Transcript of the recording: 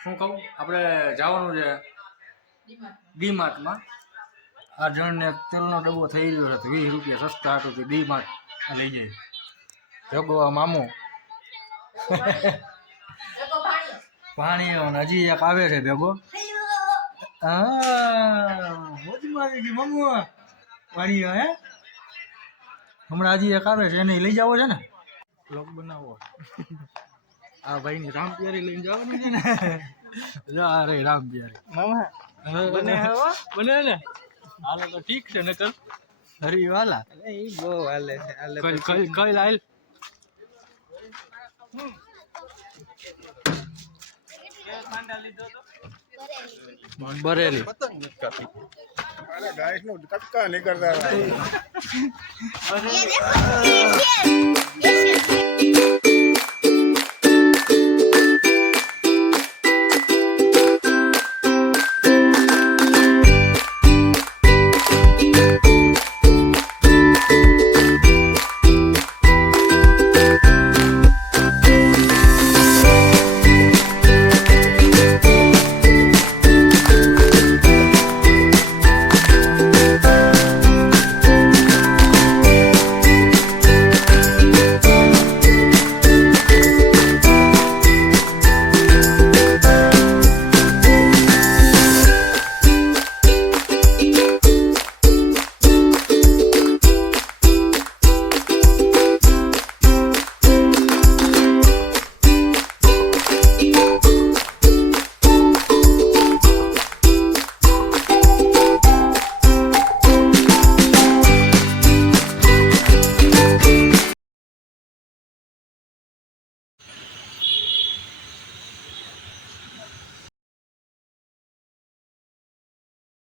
શું કહું, આપણે જવાનું છે ડીમાર્ટમાં. આ જણને તેલનો ડબ્બો થઈ ગયો છે, 20 રૂપિયા સસ્તા હતું તે ડીમાર્ટ લઈ જાય. જોગો મામો પાણી હજી એક આવે છે ભેગો. હા મોજમાં આવી ગઈ મામુ પાણી. હે હમણાં હજી એક આવે છે, એને લઈ જવો છે ને બ્લોગ બનાવો. આ ભાઈ ની રામ પ્યારી લઈને જવાનું છે ને. જા રે રામ પ્યારી મામા બને બને ને. હાલો તો ઠીક છે, નકર હરી વાલા એ બહુ હાલે છે. હાલે કઈ કઈ લાઈલ બરેલી अरे गाइस नो कटका नहीं करता ये देखो